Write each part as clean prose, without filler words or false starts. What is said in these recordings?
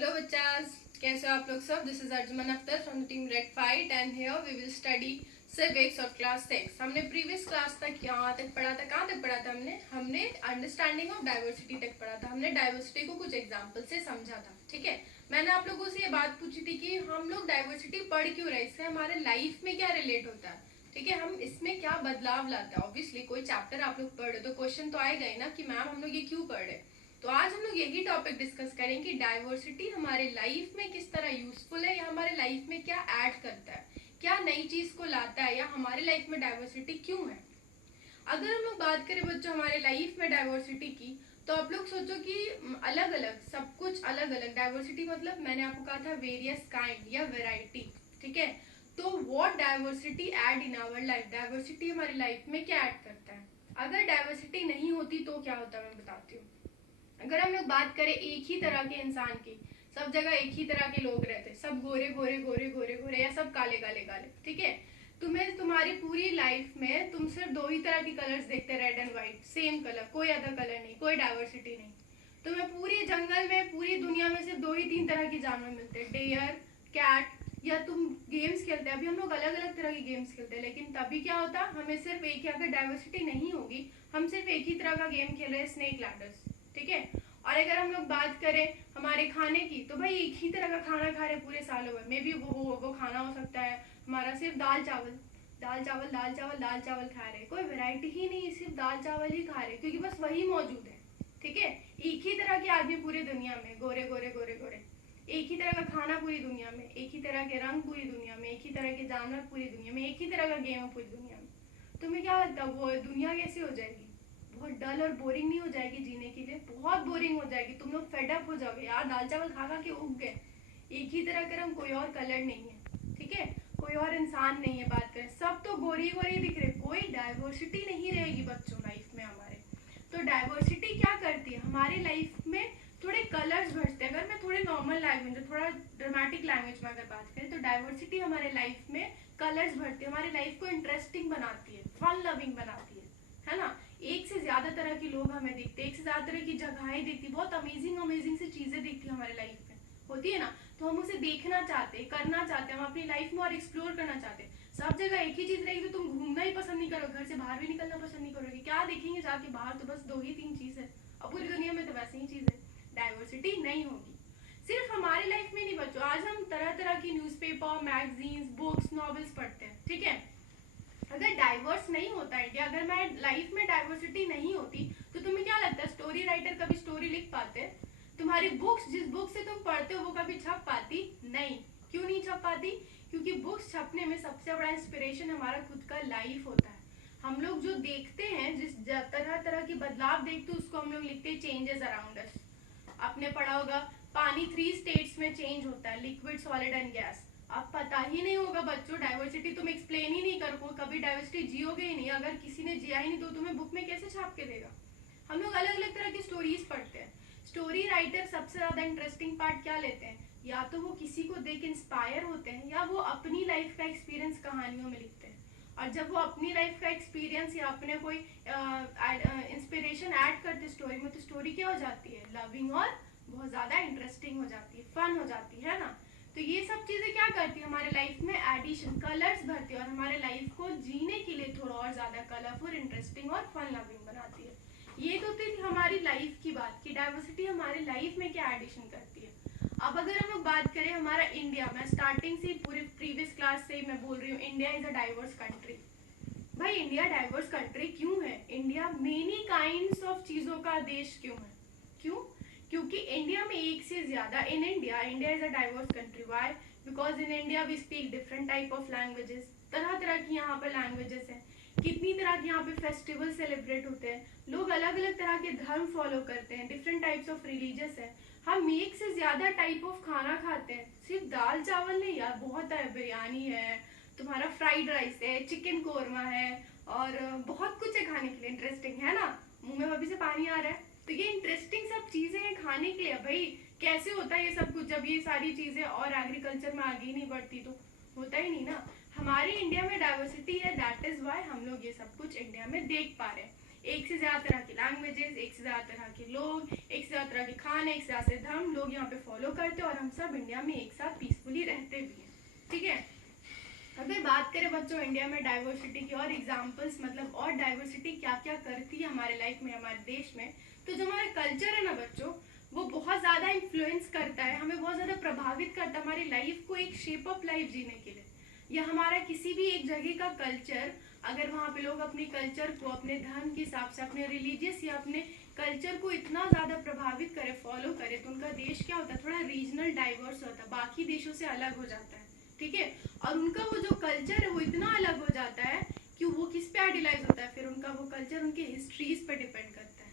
Hello बच्चास, कैसे हो आप लोग सब? This is Arjuman Akhtar from the team red fight and here we will study civics और क्लास 6। हमने प्रीवियस क्लास तक यहाँ तक पढ़ा था। कहाँ तक पढ़ा था हमने अंडरस्टैंडिंग ऑफ डाइवर्सिटी तक पढ़ा था। हमने डाइवर्सिटी को कुछ एग्जाम्पल से समझा था। ठीक है, मैंने आप लोगों से ये बात पूछी थी कि हम लोग डाइवर्सिटी पढ़ क्यों रहे, इससे हमारे लाइफ में क्या रिलेट होता है। ठीक है, हम इसमें क्या बदलाव लाता है। ऑब्वियसली कोई चैप्टर आप लोग पढ़ रहे तो क्वेश्चन तो आएगा ही ना कि मैम हम लोग ये क्यों पढ़ रहे। तो आज हम लोग यही टॉपिक डिस्कस करेंगे कि डाइवर्सिटी हमारे लाइफ में किस तरह यूजफुल है या हमारे लाइफ में क्या ऐड करता है, क्या नई चीज को लाता है, या हमारे लाइफ में डाइवर्सिटी क्यों है। अगर हम लोग बात करें बच्चों हमारे लाइफ में डाइवर्सिटी की, तो आप लोग सोचो कि अलग अलग सब कुछ अलग अलग। डाइवर्सिटी मतलब मैंने आपको कहा था वेरियस काइंड या वेराइटी। ठीक है, तो what diversity add in our life, diversity हमारी लाइफ में क्या ऐड करता है। अगर डाइवर्सिटी नहीं होती तो क्या होता है मैं बताती हूँ। अगर हम लोग बात करें एक ही तरह के इंसान की, सब जगह एक ही तरह के लोग रहते, सब गोरे गोरे गोरे गोरे गोरे या सब काले काले काले, ठीक है, तुम्हें तुम्हारी पूरी लाइफ में तुम सिर्फ दो ही तरह के कलर्स देखते, red and white, same colour, कोई अदर कलर नहीं, कोई डाइवर्सिटी नहीं। तुम्हें पूरे जंगल में पूरी दुनिया में सिर्फ दो ही तीन तरह के जानवर मिलते, डेयर, कैट, या तुम गेम्स खेलते हैं। अभी हम लोग अलग अलग तरह की गेम्स खेलते हैं, लेकिन तभी क्या होता, हमें सिर्फ एक ही, अगर डाइवर्सिटी नहीं होगी हम सिर्फ एक ही तरह का गेम खेल रहे हैं, स्नेक लैडर्स। ठीक है, और अगर हम लोग बात करें हमारे खाने की, तो भाई एक ही तरह का खाना खा रहे पूरे सालों में, मे भी वो खाना हो सकता है हमारा सिर्फ दाल चावल दाल चावल दाल चावल दाल चावल खा रहे, कोई वैरायटी ही नहीं, सिर्फ दाल चावल ही खा रहे क्योंकि बस वही मौजूद है। ठीक है, एक ही तरह के आदमी पूरी दुनिया में, गोरे गोरे गोरे गोरे, एक ही तरह का खाना पूरी दुनिया में, एक ही तरह के रंग पूरी दुनिया में, एक ही तरह के जानवर पूरी दुनिया में, एक ही तरह का गेम है पूरी दुनिया में। तुम्हें क्या लगता है वो दुनिया कैसी हो जाएगी? बहुत डल और बोरिंग नहीं हो जाएगी? जीने के लिए बहुत बोरिंग हो जाएगी, तुम लोग फेडअप हो जाओगे यार, दाल चावल खा खा के उग गए। एक ही तरह का रंग, कोई और कलर नहीं है, ठीक है, कोई और इंसान नहीं है, बात करें सब तो गोरी गोरी दिख रहे, कोई डाइवर्सिटी नहीं रहेगी बच्चों लाइफ में हमारे। तो डाइवर्सिटी क्या करती है हमारी लाइफ में, थोड़े कलर्स भरते हैं। अगर मैं थोड़े नॉर्मल लैंग्वेज, थोड़ा ड्रामेटिक लैंग्वेज में अगर बात करें, तो डाइवर्सिटी हमारे लाइफ में कलर्स भरती है, हमारी लाइफ को इंटरेस्टिंग बनाती है, फन लविंग बनाती है ना। एक से ज्यादा तरह के लोग हमें दिखते, एक से ज्यादा तरह की जगहें दिखती, बहुत अमेजिंग अमेजिंग सी चीजें दिखती हमारे लाइफ में, होती है ना। तो हम उसे देखना चाहते, करना चाहते, हम अपनी लाइफ में और एक्सप्लोर करना चाहते। सब जगह एक ही चीज रहेगी तो तुम घूमना ही पसंद नहीं करोगे, घर से बाहर भी निकलना पसंद नहीं करोगे, क्या देखेंगे जाके बाहर, तो बस दो ही तीन चीज है, और पूरी दुनिया में तो वैसे ही चीज है। डाइवर्सिटी नहीं होगी। सिर्फ हमारी लाइफ में नहीं बच्चों, आज हम तरह तरह की न्यूज़पेपर, मैगजीन्स, बुक्स, नॉवेल्स पढ़ते हैं। ठीक है, अगर डाइवर्स नहीं होता इंडिया, अगर मैं लाइफ में डाइवर्सिटी नहीं होती, तो तुम्हें क्या लगता है स्टोरी राइटर कभी स्टोरी लिख पाते? तुम्हारी बुक्स, जिस बुक से तुम पढ़ते हो वो कभी छप पाती? नहीं। क्यों नहीं छप पाती? क्योंकि बुक्स छपने में सबसे बड़ा इंस्पिरेशन हमारा खुद का लाइफ होता है। हम लोग जो देखते हैं, जिस तरह तरह की बदलाव देखते हैं, उसको हम लोग लिखते हैं चेंजेस अराउंड अस। आपने पढ़ा होगा पानी 3 स्टेट्स में चेंज होता है, लिक्विड, सॉलिड एंड गैस। अब पता ही नहीं होगा बच्चों, डाइवर्सिटी तुम एक्सप्लेन ही नहीं करो, कभी डाइवर्सिटी जियोगे ही नहीं। अगर किसी ने जिया ही नहीं तो तुम्हें बुक में कैसे छाप के देगा। हम लोग अलग अलग तरह की स्टोरीज पढ़ते हैं। स्टोरी राइटर सबसे ज्यादा इंटरेस्टिंग पार्ट क्या लेते हैं, या तो वो किसी को देख इंस्पायर होते हैं, या वो अपनी लाइफ का एक्सपीरियंस कहानियों में लिखते हैं। और जब वो अपनी लाइफ का एक्सपीरियंस या अपने कोई इंस्पिरेशन ऐड करते स्टोरी में, तो स्टोरी क्या हो जाती है, लविंग और बहुत ज्यादा इंटरेस्टिंग हो जाती है, फन हो जाती है ना। तो ये सब चीजें क्या करती है हमारे लाइफ में, एडिशन, कलर्स भरती है, और हमारे लाइफ को जीने के लिए थोड़ा और ज्यादा कलरफुल, इंटरेस्टिंग और फन लविंग बनाती है। ये तो थी हमारी लाइफ की बात की डाइवर्सिटी हमारी लाइफ में क्या एडिशन करती है। अब अगर हम लोग बात करें हमारा इंडिया, मैं स्टार्टिंग से पूरे प्रीवियस क्लास से मैं बोल रही हूँ, India is a diverse country. भाई इंडिया डाइवर्स कंट्री क्यों है? इंडिया मेनी काइंड्स ऑफ चीजों का देश क्यों है? क्यों? क्योंकि इंडिया में एक से ज्यादा, in India, India is a diverse country. Why? Because in India we speak different type of languages, तरह तरह की यहाँ पर लैंग्वेजेस हैं, कितनी तरह के यहाँ पे फेस्टिवल सेलिब्रेट होते हैं, लोग अलग अलग तरह के धर्म फॉलो करते हैं, डिफरेंट टाइप्स ऑफ रिलीजियस है, हम एक से ज्यादा टाइप ऑफ खाना खाते हैं, सिर्फ दाल चावल नहीं यार, बहुत है, बिरयानी है, तुम्हारा फ्राइड राइस है, चिकन कोरमा है, और बहुत कुछ है खाने के लिए, इंटरेस्टिंग है ना, मुंह में अभी से पानी आ रहा है। तो ये इंटरेस्टिंग सब चीजें हैं खाने के लिए। भाई कैसे होता है ये सब कुछ, जब ये सारी चीजें और एग्रीकल्चर में आगे ही नहीं बढ़ती तो होता ही नहीं ना। हमारे इंडिया में डाइवर्सिटी है, दैट इज वाई हम लोग ये सब कुछ इंडिया में देख पा रहे हैं। एक से ज्यादा तरह की लैंग्वेजेस, एक से ज्यादा तरह के लोग, एक से ज्यादा तरह के खाने, एक से ज्यादा धर्म लोग यहाँ पे फॉलो करते हैं और हम सब इंडिया में एक साथ पीसफुली रहते भी हैं, ठीक है। अगर बात करें बच्चों इंडिया में डाइवर्सिटी की और एग्जांपल्स, मतलब और डाइवर्सिटी क्या क्या करती है हमारे लाइफ में, हमारे देश में, तो जो हमारा कल्चर है ना बच्चों, वो बहुत ज्यादा इन्फ्लुएंस करता है, हमें बहुत ज्यादा प्रभावित करता है हमारी लाइफ को एक शेप अप लाइफ जीने के लिए। या हमारा किसी भी एक जगह का कल्चर, अगर वहाँ पे लोग अपने कल्चर को अपने धर्म के हिसाब से, अपने रिलीजियस या अपने कल्चर को इतना ज्यादा प्रभावित करे, फॉलो करे, तो उनका देश क्या होता है, थोड़ा रीजनल डाइवर्स होता है, बाकी देशों से अलग हो जाता है, ठीक है। और उनका वो जो कल्चर है वो इतना अलग हो जाता है कि वो किस पे आइडियलाइज होता है, फिर उनका वो कल्चर उनके हिस्ट्रीज पे डिपेंड करता है।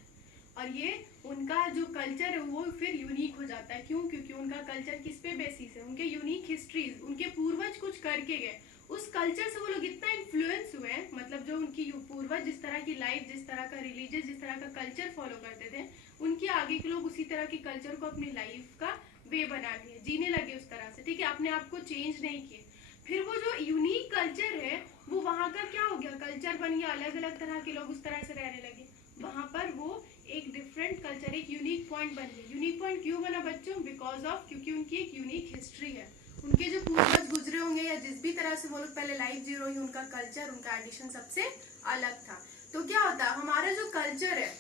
और ये उनका जो कल्चर है वो फिर यूनिक हो जाता है, क्यों? क्योंकि उनका कल्चर किस पे बेसिस है, उनके यूनिक हिस्ट्रीज, उनके पूर्वज कुछ करके गए, उस कल्चर से वो लोग इतना इन्फ्लुएंस हुए हैं, मतलब जो उनकी पूर्वज जिस तरह की लाइफ, जिस तरह का रिलीजियस, जिस तरह का कल्चर फॉलो करते थे, उनके आगे के लोग उसी तरह के कल्चर को अपनी लाइफ का वे बना लिए, जीने लगे उस तरह से, ठीक है, अपने आप को चेंज नहीं किए। फिर वो जो यूनिक कल्चर है वो वहाँ का क्या हो गया, कल्चर बन गया, अलग अलग तरह के लोग उस तरह से रहने लगे, वहाँ पर वो एक डिफरेंट कल्चर, एक यूनिक पॉइंट बन गया। यूनिक पॉइंट क्यों बना बच्चों? बिकॉज ऑफ, क्योंकि उनकी एक यूनिक हिस्ट्री है, उनके जो पूर्वज गुजरे होंगे या जिस भी तरह से वो लोग पहले लाइफ जी रहे होंगे, उनका कल्चर, उनका एडिशन सबसे अलग था। तो क्या होता है, हमारा जो कल्चर है,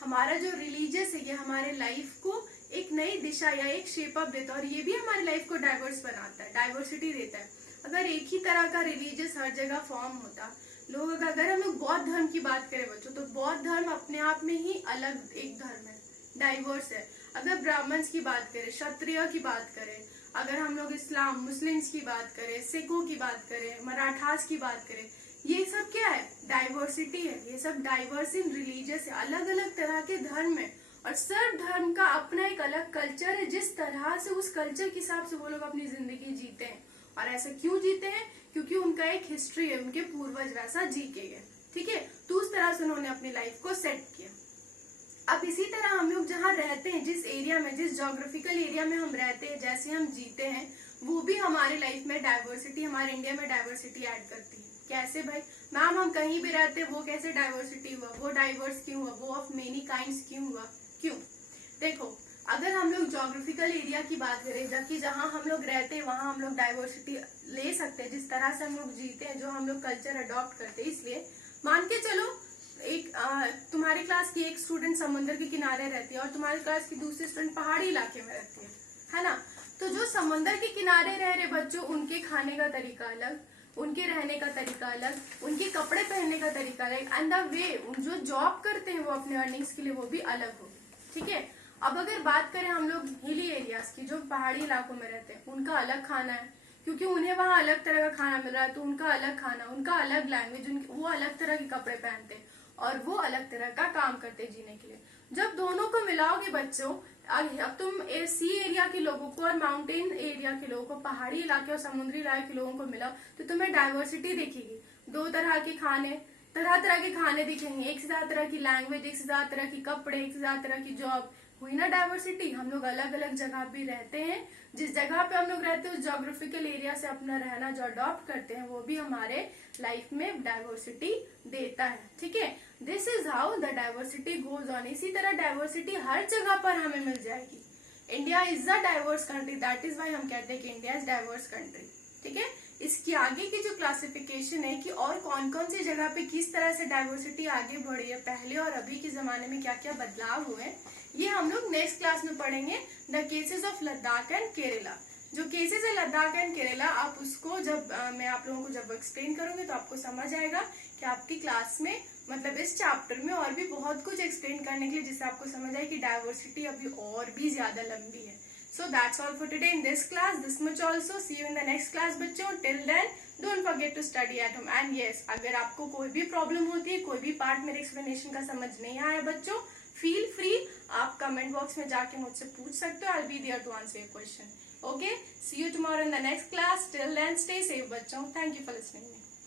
हमारा जो रिलीजियस है, ये हमारे लाइफ को एक नई दिशा या एक शेप अप देता है, और ये भी हमारी लाइफ को डाइवर्स बनाता है, डाइवर्सिटी देता है। अगर एक ही तरह का रिलीजियस हर जगह फॉर्म होता, लोग, अगर हम लोग बौद्ध धर्म की बात करें बच्चों, तो बौद्ध धर्म अपने आप में ही अलग एक धर्म है, डाइवर्स है। अगर ब्राह्मण्स की बात करें, क्षत्रिय की बात करें, अगर हम लोग इस्लाम, मुस्लिम्स की बात करें, सिखों की बात करें, मराठास की बात करें, ये सब क्या है, डाइवर्सिटी है, ये सब डाइवर्स इन रिलीजियस है, अलग अलग तरह के धर्म है, और सब धर्म का अपना एक अलग कल्चर है, जिस तरह से उस कल्चर के हिसाब से वो लोग अपनी जिंदगी जीते हैं। और ऐसा क्यों जीते हैं? क्योंकि उनका एक हिस्ट्री है, उनके पूर्वज वैसा जी के गए, ठीक है, तो उस तरह से उन्होंने अपनी लाइफ को सेट किया। अब इसी तरह हम लोग जहाँ रहते हैं, जिस एरिया में, जिस जोग्राफिकल एरिया में हम रहते हैं, जैसे हम जीते हैं, वो भी हमारी लाइफ में डाइवर्सिटी, हमारे इंडिया में डाइवर्सिटी ऐड करती है। कैसे भाई? मैम हम कहीं भी रहते हैं, वो कैसे डाइवर्सिटी हुआ, वो डाइवर्स क्यों हुआ, वो ऑफ मेनी काइंड्स क्यों हुआ? क्यों? देखो, अगर हम लोग जोग्राफिकल एरिया की बात करें, जबकि जहाँ हम लोग रहते हैं वहाँ हम लोग डाइवर्सिटी ले सकते हैं, जिस तरह से हम लोग जीते हैं, जो हम लोग कल्चर अडॉप्ट करते हैं। इसलिए मान के चलो, एक तुम्हारी क्लास की एक स्टूडेंट समुद्र के किनारे रहती है और तुम्हारी क्लास की दूसरी स्टूडेंट पहाड़ी इलाके में रहती है ना। तो जो समुद्र के किनारे रह रहे बच्चों, उनके खाने का तरीका अलग, उनके रहने का तरीका अलग, उनके कपड़े पहनने का तरीका अलग, एंड द वे जो जॉब करते हैं वो अपने अर्निंग्स के लिए, वो भी अलग हो, ठीक है। अब अगर बात करें हम लोग हिली एरियाज की, जो पहाड़ी इलाकों में रहते हैं, उनका अलग खाना है, क्योंकि उन्हें वहाँ अलग तरह का खाना मिल रहा है, तो उनका अलग खाना, उनका अलग लैंग्वेज, वो अलग तरह के कपड़े पहनते हैं और वो अलग तरह का काम करते हैं जीने के लिए। जब दोनों को मिलाओगे बच्चों, अब तुम सी एरिया के लोगों को और माउंटेन एरिया के लोगों को, पहाड़ी इलाके और समुद्री इलाके के लोगों को मिलाओ, तो तुम्हें डाइवर्सिटी दिखेगी। दो तरह के खाने, तरह तरह के खाने दिखेंगे, एक से ज्यादा तरह की लैंग्वेज, एक से ज्यादा तरह की कपड़े, एक से ज्यादा तरह की जॉब, हुई ना डाइवर्सिटी। हम लोग अलग अलग जगह भी रहते हैं, जिस जगह पे हम लोग रहते हैं उस जोग्राफिकल एरिया से अपना रहना जो अडॉप्ट करते हैं, वो भी हमारे लाइफ में डाइवर्सिटी देता है, ठीक है। This is how the diversity goes on. इसी तरह डाइवर्सिटी हर जगह पर हमें मिल जाएगी। India is a diverse country, that is why हम कहते हैं कि इंडिया इज डाइवर्स कंट्री, ठीक है। इसकी आगे की जो क्लासिफिकेशन है कि और कौन कौन सी जगह पे किस तरह से डाइवर्सिटी आगे बढ़ी है, पहले और अभी के जमाने में क्या क्या बदलाव हुए, ये हम लोग नेक्स्ट क्लास में पढ़ेंगे। The cases of Ladakh and Kerala. जो केसेस है लद्दाख एंड केरला, आप उसको जब मैं आप लोगों को जब एक्सप्लेन करूंगी तो आपको समझ आएगा कि आपकी क्लास में, मतलब इस चैप्टर में और भी बहुत कुछ एक्सप्लेन करने के लिए, जिससे आपको समझ आए कि डाइवर्सिटी अभी और भी ज्यादा लंबी है। So that's all for today in this class. This much also. See you in the next class बच्चों. Till then, don't forget to study at home. And yes, अगर आपको कोई भी प्रॉब्लम होती है, कोई भी पार्ट मेरे एक्सप्लेनेशन का समझ नहीं आया बच्चों, feel free, आप कमेंट बॉक्स में जाके मुझसे पूछ सकते हो. I'll be there to answer your question. Okay? See you tomorrow in the next class. Till then, stay safe बच्चों. Thank you for listening.